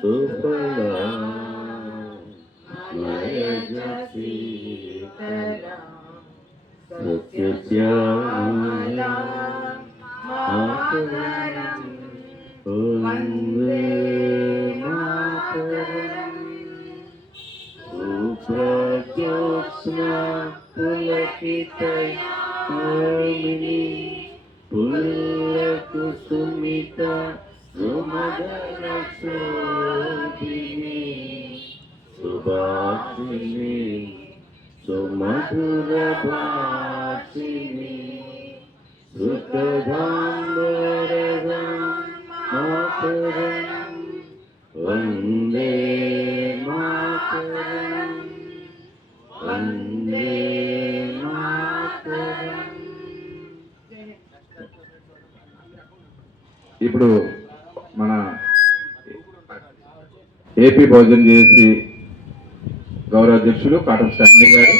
సుఫలా మయజసీతరా సత్యశ్యామలా మాతరం వందే మాతరం సుప్రజ్యోత్స్నా పులకితయామిని పుల్లకుసుమిత సుమధుర శోభిని సుభాషిణి సుమధుర భాషిణి సుఖదాంబరదం మాతరం వందే మాతరం వందే మాతరం. ఇప్పుడు మన ఏపీ భోజనం చేసి గౌరవ అధ్యక్షులు కాటం స్టాన్లీ గారు